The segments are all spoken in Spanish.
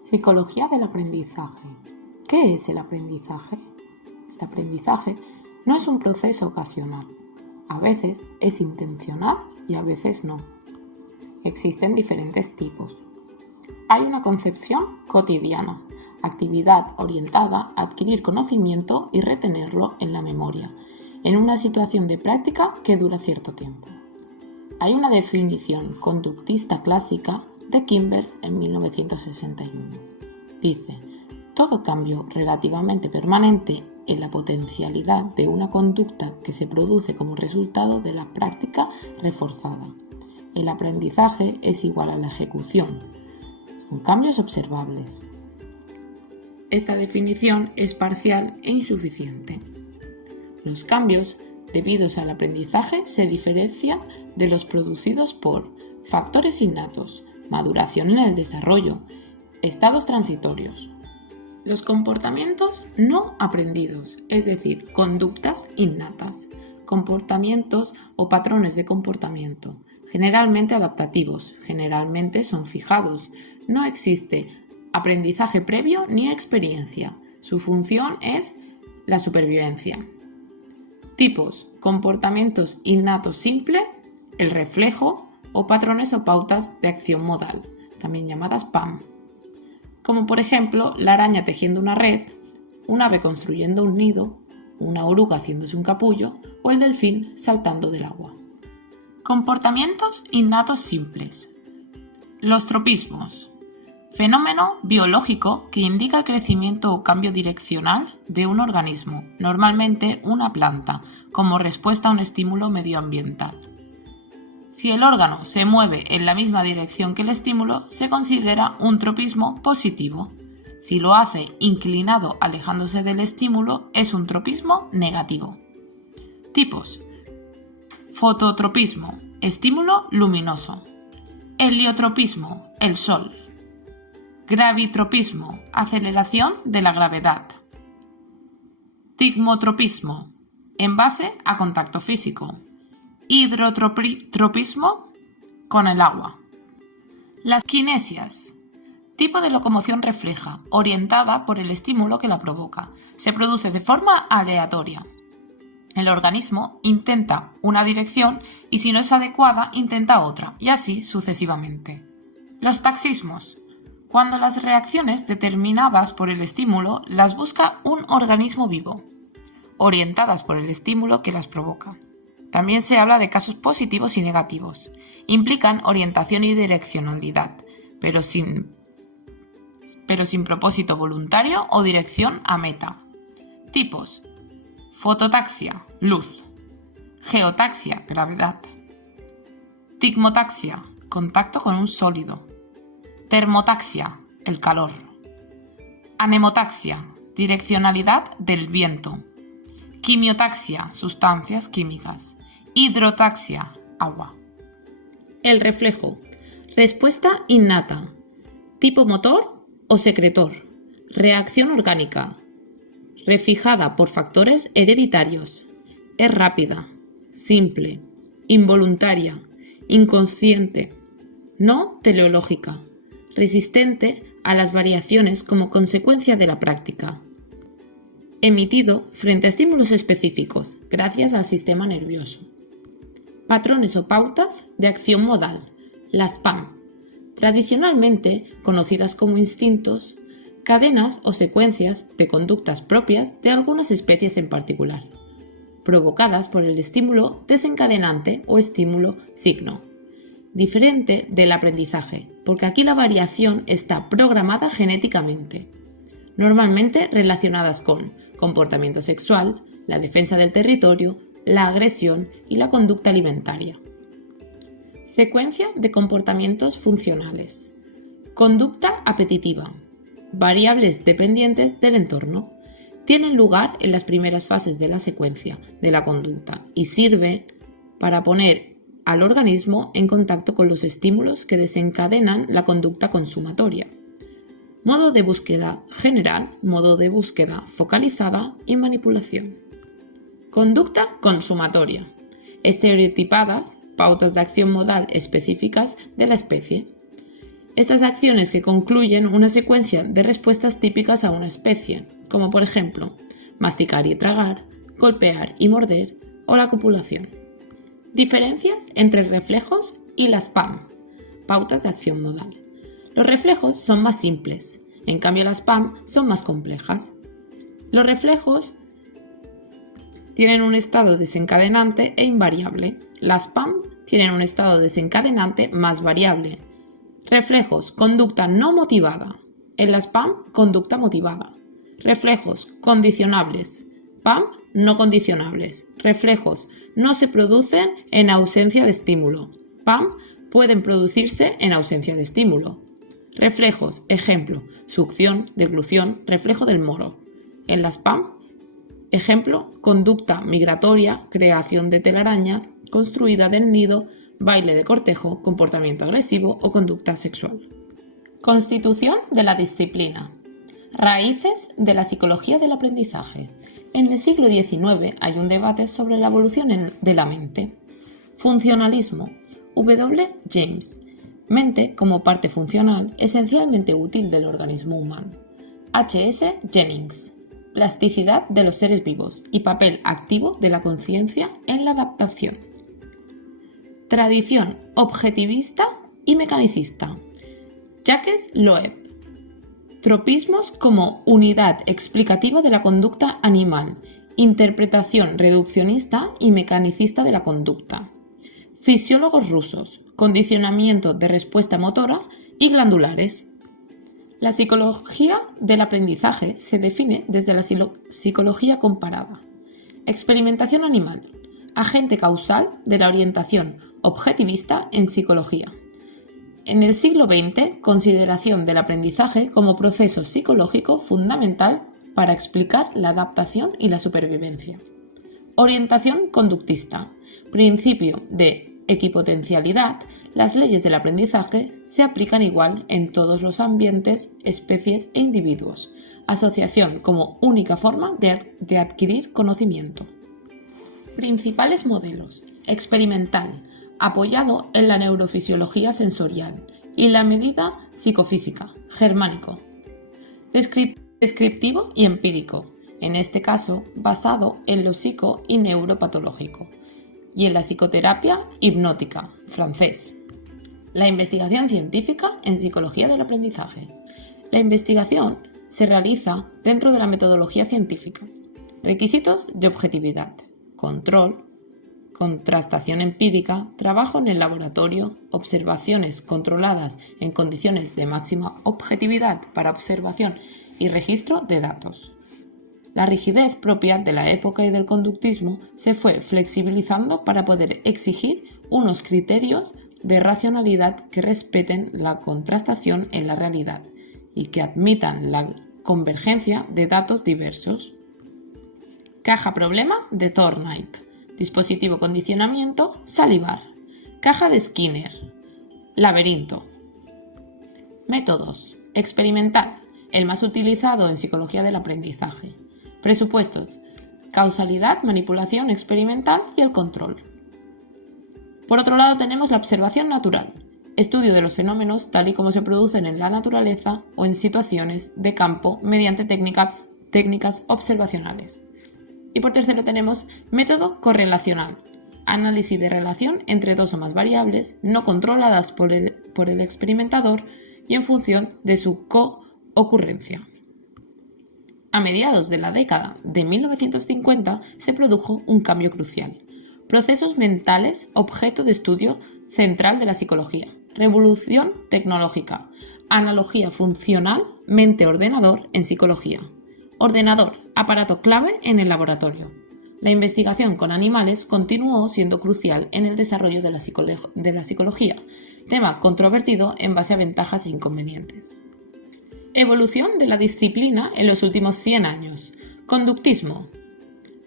Psicología del aprendizaje. ¿Qué es el aprendizaje? El aprendizaje no es un proceso ocasional. A veces es intencional y a veces no. Existen diferentes tipos. Hay una concepción cotidiana, actividad orientada a adquirir conocimiento y retenerlo en la memoria, en una situación de práctica que dura cierto tiempo. Hay una definición conductista clásica de Kimball en 1961. Dice: todo cambio relativamente permanente en la potencialidad de una conducta que se produce como resultado de la práctica reforzada. El aprendizaje es igual a la ejecución. Son cambios observables. Esta definición es parcial e insuficiente. Los cambios debidos al aprendizaje se diferencian de los producidos por factores innatos, maduración en el desarrollo, estados transitorios. Los comportamientos no aprendidos, es decir, conductas innatas, comportamientos o patrones de comportamiento, generalmente adaptativos, generalmente son fijados. No existe aprendizaje previo ni experiencia. Su función es la supervivencia. Tipos: comportamientos innatos simple, el reflejo, o patrones o pautas de acción modal, también llamadas PAM. Como por ejemplo, la araña tejiendo una red, un ave construyendo un nido, una oruga haciéndose un capullo o el delfín saltando del agua. Comportamientos innatos simples. Los tropismos. Fenómeno biológico que indica el crecimiento o cambio direccional de un organismo, normalmente una planta, como respuesta a un estímulo medioambiental. Si el órgano se mueve en la misma dirección que el estímulo, se considera un tropismo positivo. Si lo hace inclinado alejándose del estímulo, es un tropismo negativo. Tipos: fototropismo, estímulo luminoso. Heliotropismo, el sol. Gravitropismo, aceleración de la gravedad. Tigmotropismo, envase a contacto físico. Hidrotropismo, con el agua. Las kinesias, tipo de locomoción refleja, orientada por el estímulo que la provoca. Se produce de forma aleatoria. El organismo intenta una dirección y si no es adecuada, intenta otra, y así sucesivamente. Los taxismos, cuando las reacciones determinadas por el estímulo las busca un organismo vivo, orientadas por el estímulo que las provoca. También se habla de casos positivos y negativos. Implican orientación y direccionalidad, pero sin propósito voluntario o dirección a meta. Tipos: fototaxia, luz. Geotaxia, gravedad. Tigmotaxia, contacto con un sólido. Termotaxia, el calor. Anemotaxia, direccionalidad del viento. Quimiotaxia, sustancias químicas. Hidrotaxia, agua. El reflejo, respuesta innata. Tipo motor o secretor. Reacción orgánica. Refijada por factores hereditarios. Es rápida, simple, involuntaria, inconsciente, no teleológica, resistente a las variaciones como consecuencia de la práctica. Emitido frente a estímulos específicos, gracias al sistema nervioso. Patrones o pautas de acción modal, las PAM, tradicionalmente conocidas como instintos, cadenas o secuencias de conductas propias de algunas especies en particular, provocadas por el estímulo desencadenante o estímulo signo. Diferente del aprendizaje, porque aquí la variación está programada genéticamente, normalmente relacionadas con comportamiento sexual, la defensa del territorio, la agresión y la conducta alimentaria. Secuencia de comportamientos funcionales. Conducta apetitiva. Variables dependientes del entorno. Tienen lugar en las primeras fases de la secuencia de la conducta y sirve para poner al organismo en contacto con los estímulos que desencadenan la conducta consumatoria. Modo de búsqueda general, modo de búsqueda focalizada y manipulación. Conducta consumatoria. Estereotipadas, pautas de acción modal específicas de la especie. Estas acciones que concluyen una secuencia de respuestas típicas a una especie, como por ejemplo, masticar y tragar, golpear y morder o la copulación. Diferencias entre reflejos y las PAM, pautas de acción modal. Los reflejos son más simples, en cambio las PAM son más complejas. Los reflejos tienen un estado desencadenante e invariable. Las PAM tienen un estado desencadenante más variable. Reflejos, conducta no motivada. En las PAM, conducta motivada. Reflejos, condicionables. PAM, no condicionables. Reflejos, no se producen en ausencia de estímulo. PAM, pueden producirse en ausencia de estímulo. Reflejos, ejemplo, succión, deglución, reflejo del moro. En las PAM, ejemplo, conducta migratoria, creación de telaraña, construida del nido, baile de cortejo, comportamiento agresivo o conducta sexual. Constitución de la disciplina. Raíces de la psicología del aprendizaje. En el siglo XIX hay un debate sobre la evolución de la mente. Funcionalismo. W. James. Mente como parte funcional esencialmente útil del organismo humano. H.S. Jennings. Plasticidad de los seres vivos y papel activo de la conciencia en la adaptación. Tradición objetivista y mecanicista. Jacques Loeb. Tropismos como unidad explicativa de la conducta animal. Interpretación reduccionista y mecanicista de la conducta. Fisiólogos rusos. Condicionamiento de respuesta motora y glandulares. La psicología del aprendizaje se define desde la psicología comparada. Experimentación animal. Agente causal de la orientación objetivista en psicología. En el siglo XX, consideración del aprendizaje como proceso psicológico fundamental para explicar la adaptación y la supervivencia. Orientación conductista. Principio de equipotencialidad. Las leyes del aprendizaje se aplican igual en todos los ambientes, especies e individuos. Asociación como única forma de adquirir conocimiento. Principales modelos. Experimental, apoyado en la neurofisiología sensorial y la medida psicofísica, germánico. Descriptivo y empírico, en este caso basado en lo psico y neuropatológico, y en la psicoterapia hipnótica, francés. La investigación científica en psicología del aprendizaje. La investigación se realiza dentro de la metodología científica. Requisitos de objetividad, control, contrastación empírica, trabajo en el laboratorio, observaciones controladas en condiciones de máxima objetividad para observación y registro de datos. La rigidez propia de la época y del conductismo se fue flexibilizando para poder exigir unos criterios de racionalidad que respeten la contrastación en la realidad y que admitan la convergencia de datos diversos. Caja problema de Thorndike. Dispositivo condicionamiento salivar. Caja de Skinner. Laberinto. Métodos. Experimental, el más utilizado en psicología del aprendizaje. Presupuestos. Causalidad, manipulación experimental y el control. Por otro lado tenemos la observación natural, estudio de los fenómenos tal y como se producen en la naturaleza o en situaciones de campo mediante técnicas observacionales. Y por tercero tenemos método correlacional, análisis de relación entre dos o más variables no controladas por el experimentador y en función de su co-ocurrencia. A mediados de la década de 1950 se produjo un cambio crucial. Procesos mentales, objeto de estudio central de la psicología. Revolución tecnológica. Analogía funcional, mente-ordenador en psicología. Ordenador, aparato clave en el laboratorio. La investigación con animales continuó siendo crucial en el desarrollo de la psicología, tema controvertido en base a ventajas e inconvenientes. Evolución de la disciplina en los últimos 100 años. Conductismo.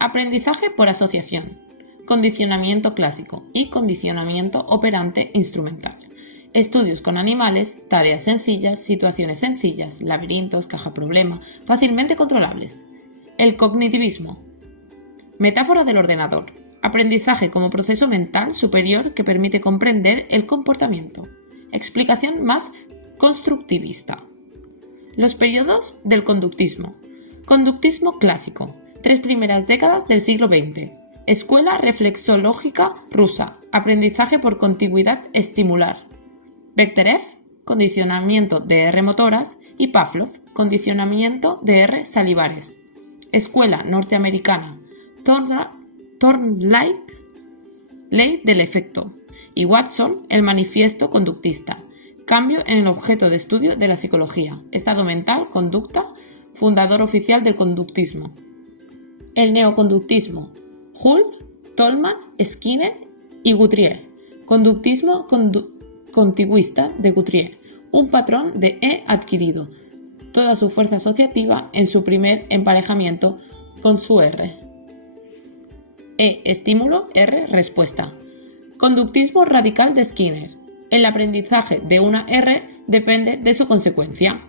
Aprendizaje por asociación. Condicionamiento clásico y condicionamiento operante instrumental. Estudios con animales, tareas sencillas, situaciones sencillas, laberintos, caja problema, fácilmente controlables. El cognitivismo. Metáfora del ordenador. Aprendizaje como proceso mental superior que permite comprender el comportamiento. Explicación más constructivista. Los periodos del conductismo. Conductismo clásico. 3 primeras décadas del siglo XX. Escuela reflexológica rusa. Aprendizaje por contigüidad estimular. Bekhterev, condicionamiento de R motoras, y Pavlov, condicionamiento de R salivares. Escuela norteamericana. Thorndike, ley del efecto. Y Watson, el manifiesto conductista. Cambio en el objeto de estudio de la psicología. Estado mental, conducta, fundador oficial del conductismo. El neoconductismo. Hull, Tolman, Skinner y Guthrie. Conductismo contiguista de Guthrie. Un patrón de E adquirido. Toda su fuerza asociativa en su primer emparejamiento con su R. E estímulo, R respuesta. Conductismo radical de Skinner. El aprendizaje de una R depende de su consecuencia.